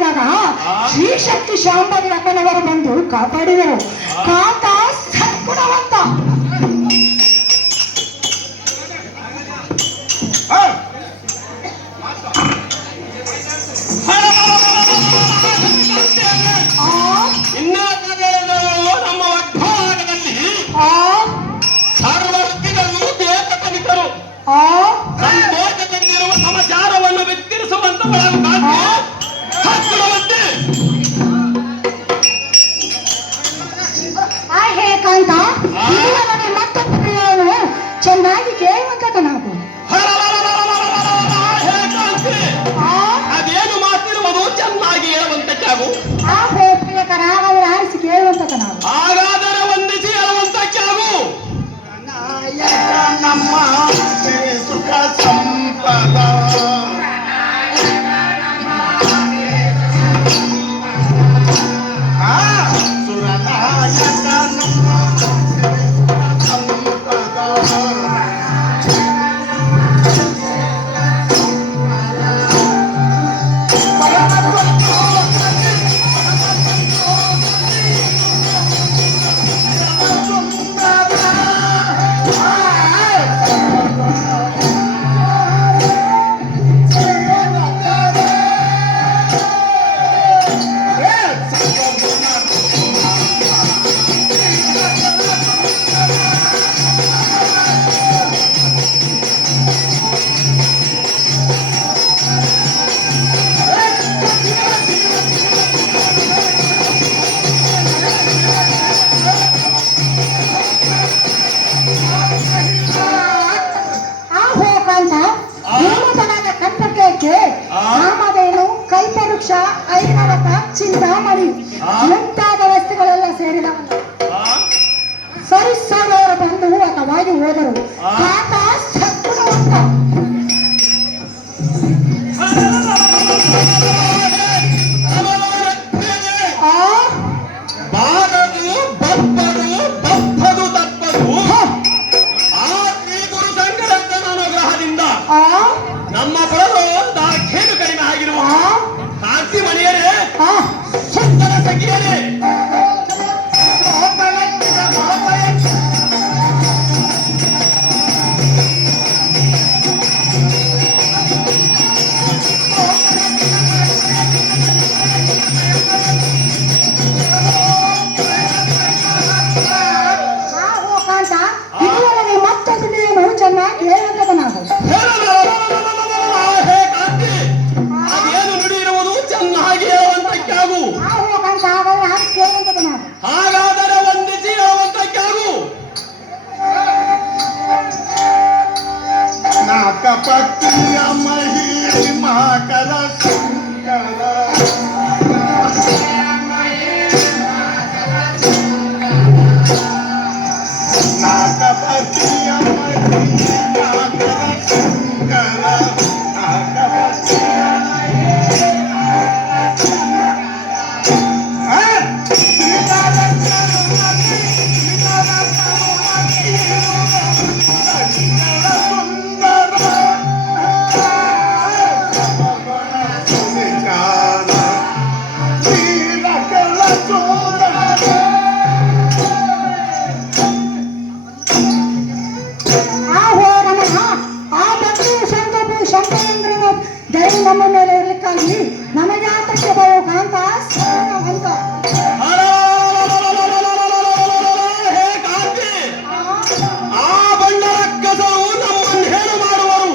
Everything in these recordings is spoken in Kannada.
ಮಾಡಿದಾಗ ಶ್ರೀ ಶಕ್ತಿ ಶಾಂಭವಿ ಅಮ್ಮನವರು ಬಂದು ಕಾಪಾಡಿದರು. ಕಾಂತ ಸದ್ಗುಣವಂತ. ನಮ್ಮ ವಡ್ಭಾಗದಲ್ಲಿ ಸರ್ವಸ್ಥಿತರು ದೇಶಕನಿಕರು ಸಂತೋಷದಲ್ಲಿರುವ ಸಮಾಚಾರವನ್ನು ವ್ಯಕ್ತರಿಸುವಂತವಳಂತೆ ಕಾಂತ ಮತ್ತೊಬ್ಬ ಚೆನ್ನಾಗಿ ಕೇಳುವಂತನಾಗು. ಅದೇನು ಮಾತಿರುವುದು ಚೆನ್ನಾಗಿ ಹೇಳುವಂತಕ್ಕಾಗು. ಪ್ರಿಯಕರಾಗಲು ಆರಿಸಿ ಕೇಳುವಂತನಾಗು. ಹಾಗಾದರೆ ವಂದಿಸಿ ಹೇಳುವಂತಕ್ಕಾಗು. ನಮ್ಮ ಸುಖ ಸಂಪದ ಸುರನಾಯಕ ಕಾಮಧೇನು, ಕಲ್ಪವೃಕ್ಷ, ಐರಾವತ, ಚಿಂತಾಮಣಿ ಮುಂತಾದ ವಸ್ತುಗಳೆಲ್ಲ ಸೇರಿದವಲ್ಲ. ಸರಿಸದವರು ಬಂದು ಅಥವಾಗಿ ಹೋದರು. ಕಾಂತ ಸದ್ಗುಣವಂತ. ನಮ್ಮ ಬರಲು ದಾಖೇನು ಕಡಿಮೆ ಆಗಿರುವ ಕಾಂತಿ ಮಣಿಯರೇ, ಸುಂದರ ಸಖಿಯರೇ, ಮತ್ತೊಂದು ನೀನು ಚೆನ್ನಾಗಿ ಹೇಳುವಂತನಾಗು. ಹಾಗಾದರೆ ವಂದಿಸಿ ಹೇಳುವಂತಕ್ಕಾಗು. ನಾಕಪತಿಯ ಮಹಿಮಾಕರ ಶಂಕರ ನಾಕಪತಿಯ ಮಹಿಮಾಕರ ಶಂಕರ ನಮ್ಮ ಮೇಲೆ ಇರಲಿಕ್ಕಾಗಿ ನಮಗೆ ಆತಕ್ಕೆ ಬರೋ ಕಾಂತ ಅಂತ. ಆ ಬಣ್ಣ ರಕ್ಕಸರು ನಮ್ಮನ್ನು ಹೇಳು ಮಾಡುವರು.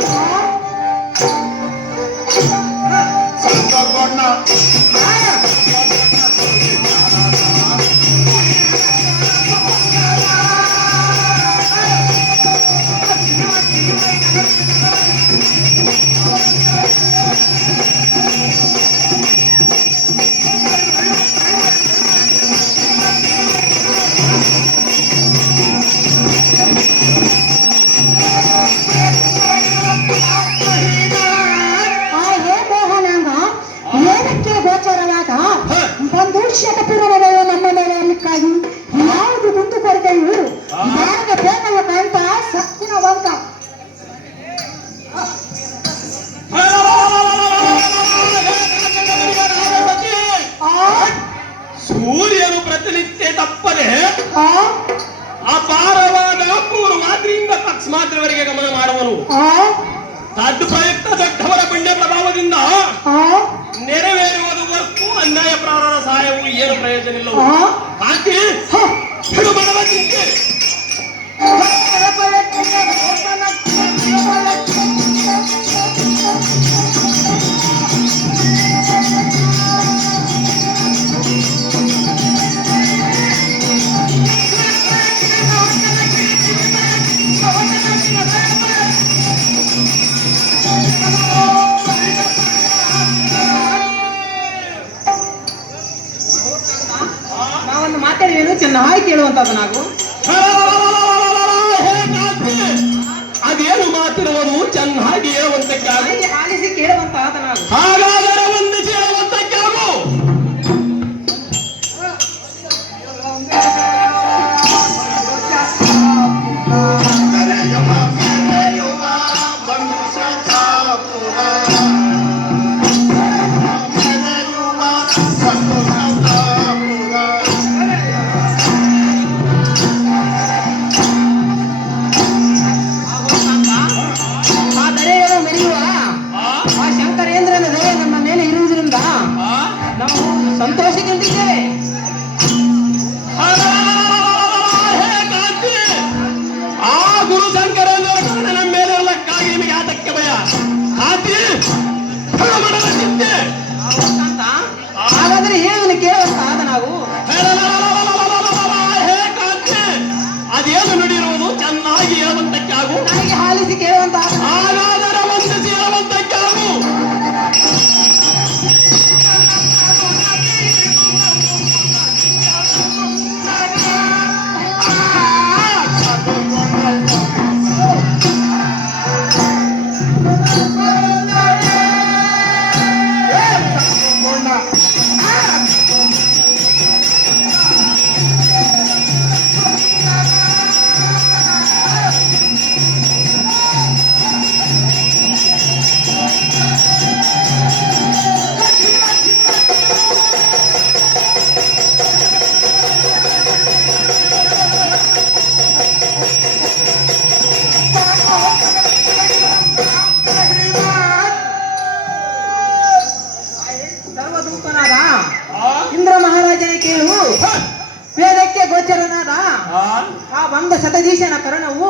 ಶತಪುರವರೆಯ ನಮ್ಮ ಮೇಲೆ ಅಲ್ಲಿಕ್ಕಾಗಿ ಯಾವುದು ಮುಂದುವರೆದೆಯು ಭಾರತ ಬೇಕಲ್ಲ ಕಾಂತ ಸತ್ತಿನವಂತ. ಅಲ್ಲದೆ ಆ ಅಪಾರವಾದ ಪೂರ್ವಾದ್ರಿಯಿಂದ ಪಕ್ಷಮಾತ್ರವರೆಗೆ ಗಮನ ಮಾಡುವನು. ಆ ತದ್ಪ್ರಯುಕ್ತ ದೊಡ್ಡವರ ಪುಣ್ಯ ಪ್ರಭಾವದಿಂದ ಆ ನೆರವೇರುವುದಕ್ಕೂ ಅನ್ಯಾಯ ಪ್ರಾರರ ಸಹಾಯವು ಏನು ಪ್ರಯೋಜನ ಇಲ್ಲವು. ಆ ಕಾಂತಿ ಬಿಡು ಮಾಡುವ ಚಿಂತೆ. ನಾವೊಂದು ಮಾತಾಡುವೇನು ಚೆನ್ನಾಗಿ ಕೇಳುವಂತದ್ದು ನಾವು. ಹೇ ಕಾಂತಿ, ಅದೇನು ಮಾತಿರುವುದು ಚೆನ್ನಾಗಿ ಹೇಳುವಂತಕ್ಕಾಗು. ಹಾಗೆ ಆಲಿಸಿ ಕೇಳುವಂತಹದ್ದು ನಾವು. ಹಾಗಾದರೆ ವಂದಿಸಿ ಹೇಳುವಂತಕ್ಕಾಗು. ಕರೆಯುವ ಮೆರೆಯುವ ವಂಶಧಾಪುರ. ಮೆರೆಯುವ ವಂಶಧಾಪುರ. ಆ ದರೆಯನ್ನು ಮೆರೆಯುವ ಆ? ಆ ಶಂಕರೇಂದ್ರನ ದಯೆ ನಮ್ಮ ಮೇಲೆ ಇರುವುದರಿಂದ ಆ? ನಾವು ಸಂತೋಷದಿಂದಿದ್ದೇವೆ. ಹೇ ಕಾಂತಿ, ಆ ಗುರು ಶಂಕರನ ನಮ್ಮ ಮೇಲೆ ಇರಲಕ್ಕಾಗಿ ನಿಮಗೆ ಆತಕ್ಕೆ ಭಯ. ಕಾಂತಿ ಬಿಡು ಮಾಡುವ ಚಿಂತೆ. ಹಾಗಾದ್ರೆ ಹೇಳುವುದನ್ನು ಕೇಳುವಂತಹದ್ದು ನಾವು. ಹೇ ಕಾಂತಿ, ಅದೇನು ನುಡಿಯಿರುವುದು ಚೆನ್ನಾಗಿ ಹೇಳುವಂತಕ್ಕಾಗು. ನನಗೆ ಆಲಿಸಿ ಕೇಳುವಂತಹದ್ದು. ಹಾಗಾದರೆ ವಂದಿಸಿ ಹೇಳುವಂತಕ್ಕಾಗು. ಸರ್ವದೂತನಾದ ಇಂದ್ರ ಮಹಾರಾಜನ ಕೇಳು. ವೇದಕ್ಕೆ ಗೋಚರನಾದ ಆ ಬಂದ ಶತದೀಶನ ಕರುಣವು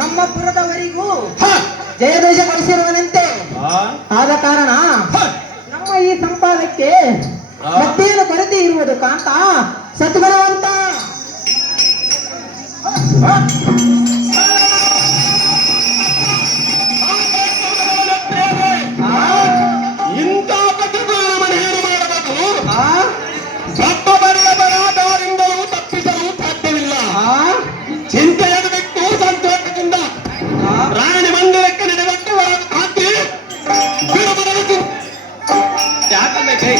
ನಮ್ಮ ಪುರದವರಿಗೂ ಜಯದೋಷ ಕೊಡಿಸಿರುವನಂತೆ. ಆದ ಕಾರಣ ನಮ್ಮ ಈ ಸಂಪಾದಕ್ಕೆ ಮತ್ತೇನು ಕೊರತೆ ಇರುವುದು ಕಾಂತ ಸದ್ಗುಣವಂತ. ಇಂಥ ಪದ್ಧತಿಯನ್ನು ಮನೆಯನ್ನು ಮಾಡಬೇಕು. ಆ ಸತ್ತ ಬರೆಯಬರಾದವರಿಂದಲೂ ತಪ್ಪಿಸಲು ಸಾಧ್ಯವಿಲ್ಲ. ಆ ಚಿಂತೆಯನ್ನು ಬಿಟ್ಟು ಸಂತೋಷದಿಂದ ರಾಣಿ ಮಂದಿರಕ್ಕೆ ನಡೆದಂತೆ ಹಾಕಿ ಬಿಡು ಮಾಡುವ ಚಿಂತೆ. ಯಾಕಂದ್ರೆ ಕೈ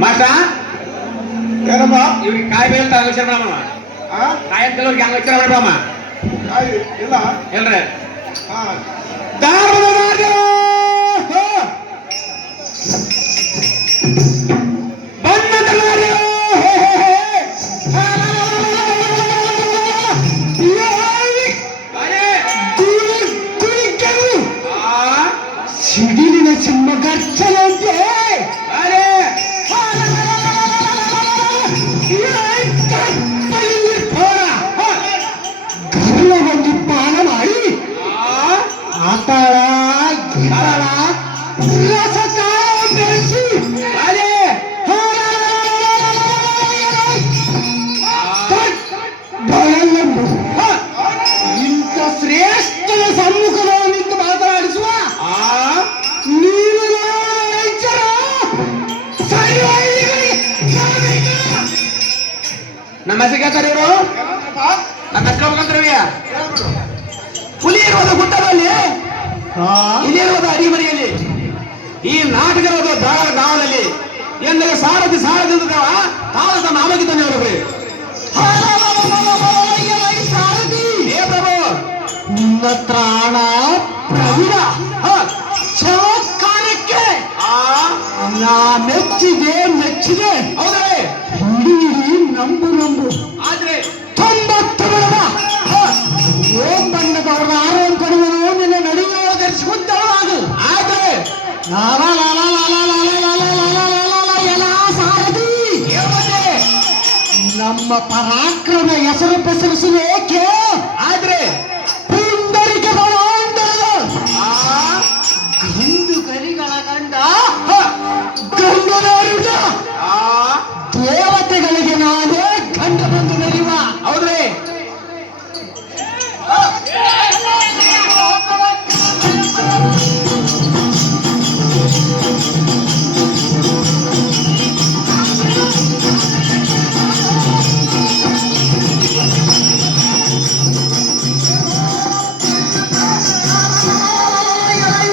ಮಾಸ್ಟ ಏನಮ್ಮ ಇವ್ರಿಗೆ ಕಾಯಿ ಬೇರೆ ಅಂತ ಯೋಚನೆ ಮಾಡಮ್ಮ. ಆ? ಕಾಯಿ ಅಂತ ಕೆಲವ್ರಿಗೆ ಹಂಗ ಯೋಚನೆ ಮಾಡಮ್ಮ. ಆಯ್, ಇಲ್ಲ ಎಲ್ರಿ ಹಾ ಧಾರವಾಡ ರಾಜ ಬಣ್ಣದ ರಾಜ ಸಿಡಿಲಿನ ಸಿಂಹ ಗರ್ಜನೆಯಂತೆ ಗರ್ಲವನ್ನು ಪಾನ ಮಾಡಿ ಆತಾಳ ಗೀತಾಳ ರಸತಾಳ ಬೆಳೆಸಿ ಬಹಳನ್ನು ಇಂಥ ಶ್ರೇಷ್ಠನ ಸಮ್ಮುಖದಲ್ಲಿ ನಿಂತು ಮಾತನಾಡಿಸುವ ನೀನು ರೈತರ ನಮ್ಮ ಹೆಸರು ಇವರು ಏನಂತಪ್ಪ? ನಮ್ಮ ಹೆಸರು ಹೋಗಂತರವ್ಯ ಹೇಳ್ಬಿಡು. ಹುಲಿ ಇರುವುದು ಗುಡ್ಡದಲ್ಲಿ ಇಲ್ಲಿರುವುದು ಅಡಿಮರಿಯಲ್ಲಿ ಈ ನಾಟಕ ಇರೋದು ಧಾರವಾಡ ಗ್ರಾಮದಲ್ಲಿ ಎಂದರೆ ಸಾರಥಿ ಸಾರಥಿ ತಾಳದ ನಾಮಗಿದ್ದಾನೆ ಅವರಿಗೆ ಸಾರಥಿ ಏ ಪ್ರಭು ನಿನ್ನ ತ್ರಾಣ ಪ್ರವೀಣ ಕಾರ್ಯಕ್ಕೆ ನಾ ಮೆಚ್ಚಿದೆ ಹೌದೇ ಹಿಡೀರಿ ನಂಬು ಆದ್ರೆ 90 ಬಡವ ಓಂ ಬಣ್ಣದವರ ಆರೋಗ್ಯ ಕೊಡುವನು ನಿನ್ನ ನಡುವೆ ಧರಿಸಿಕೊಂಡಳು ಆದ್ರೆ ಎಲ್ಲ ಸಾರಥಿ ಏಮಂತೆ? ನಮ್ಮ ಪರಾಕ್ರಮ ಹೆಸರು ಪಸರಿಸಬೇಕೆ ಆದ್ರೆ ಪುಂಡರಿಕೆ ಆ ಗಂಡು ಗರಿಗಳ ಗಂಡ ಗಂಡನಾರುಡ ಆ ದೇವತೆಗಳಿಗೆ ನಾನೇ ಗಂಡ ಬಂದು ನಡೆಯುವ ಹೌದ್ರಿ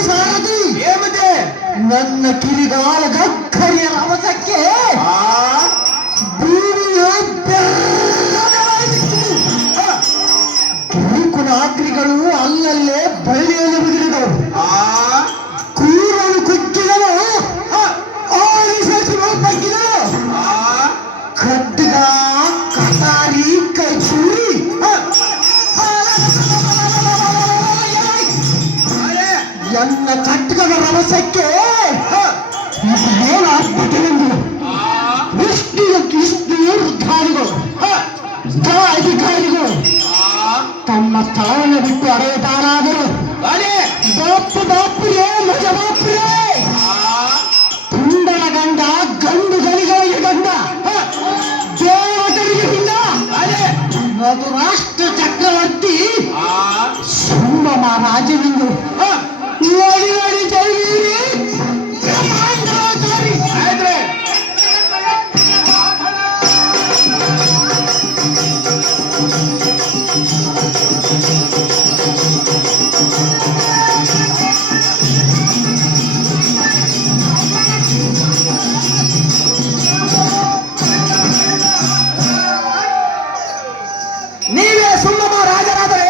ಸಾರಥಿ ಏಮಂತೆ? ನನ್ನ ಕಿರಿಗಾಲ ಗಕ್ಕರಿಯ ರಭಸಕ್ಕೆ ಆ ಭೂಮಿಯು ಬೆಲ್ಲವಾಯಿತು. ನಾಗ್ರಿಗಳು ಅಲ್ಲಲ್ಲೇ ಬಳ್ಳಿಯನ್ನು ಬಿಗಿರಿದವು ಆ ಕೂರಲು ಕುಗ್ಗಿದನು ಆಲಿಸಲು ಬಗ್ಗಿದನು ಆ ಖಡ್ಗ ಕಟಾರಿ ಕೈಚೂರಿ ಎನ್ನ ಖಡ್ಗದ ರಭಸಕ್ಕೆ ಏನಾಗ್ಬಿಟ್ಟೆಂದು ವಿಷ್ಣು ಧಾರಿಗಳು ಅಧಿಕಾರಿಗಳು ತಮ್ಮ ಸ್ಥಾನ ಬಿಟ್ಟು ಅರೆಯುತ್ತಾರಾದರು ಬಾಪ್ರೇ ಮಜ ಬಾಪ್ರೇ ಪುಂಡನ ಗಂಡ ಗಂಡು ಗಲಿಗಳಿಗೆ ಗಂಡ ರಾಷ್ಟ್ರ ಚಕ್ರವರ್ತಿ ಆ ಶುಂಭ ಮಹಾರಾಜನಿಂದು ಹ, ನೋಡಿ ನೋಡಿ ಜೈವೀರಿ ಬ್ರಹ್ಮಾಂಡಾಚಾರಿ. ಆಯ್ತ್ರಿ ನೀವೇ ಸುಮ್ಮಮ್ಮ ರಾಜರಾದರೆ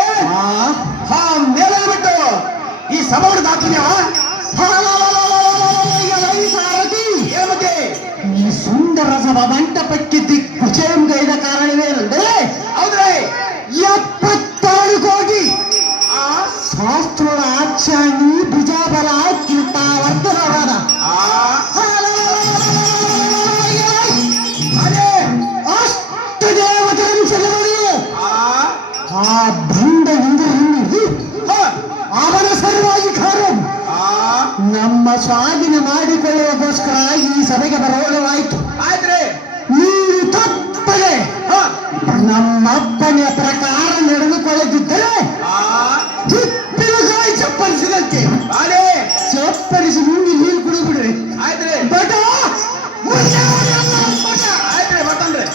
ಹಾ ಮೇಲೆ ಬಿಟ್ಟು ಈ ಸಭವನ್ನು ದಾಖಲೆಯ ಸಾರಥಿ, ಏಮತೆ ಈ ಸುಂದರ ಸಭಾ ಮಂಟಪಕ್ಕೆ ದಿಗ್ವಿಜಯಂಗೈದ ಕಾರಣವೇನೆಂದರೆ ಹೌದ್ರಿ 76 ಕೋಟಿ ಆ ಶಾಸ್ತ್ರೋಳ ಆಚಾಣಿ ಭುಜಾಬಲ ಕಿಲ್ತಾವರ್ಧನವಾದ ಆ ಅದೇ ಅಷ್ಟ ದೇವತೆಯನ್ನು ಸೆಲೆಬಡಿಯು ಆ ಆ ಬಂದ ಇಂದ್ರನಿಂದ ಹ, ಅವನ ಸರ್ವಾಧಿಕಾರ ಆ ನಮ್ಮ ಸ್ವಾಧೀನ ಮಾಡಿಕೊಳ್ಳುವುದಕ್ಕೋಸ್ಕರ ಈ ಸಭೆಗೆ ಬರೋಣವಾಯಿತು. ಆಯ್ತ್ರಿ ನೀನು ತಪ್ಪದೆ ಹ, ನಮ್ಮಪ್ಪನ ಪ್ರಕಾರ ನಡೆದುಕೊಳ್ಳದಿದ್ದರೆ ಆ ಹಿಪ್ಪಿನಕಾಯಿ ಚಪ್ಪರಿಸಿದಂತೆ ಅದೇ ಚಪ್ಪರಿಸಿ ಮುಂದೆ ನೀರು ಕುಡಿಬಿಡ್ರಿ. ಆಯ್ತ್ರಿ ಬಟ ಮುಂದೆ ಹೋಗಿ ಅಮ್ಮ, ಬಟ. ಆಯ್ತ್ರಿ ಬರ್ತನ್ರಿ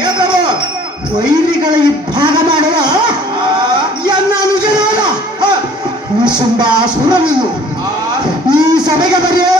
ಏ ಪ್ರಭು ವೈರಿಗಳ ಇಬ್ಬಾಗ ಮಾಡುವ ಎನ್ನ ಅನುಜನಾದ ಹ, ನಿಶುಂಬಾಸುರನಿಯು ಆ ಈ ಸಭೆಗೆ ಬರೆಯೇ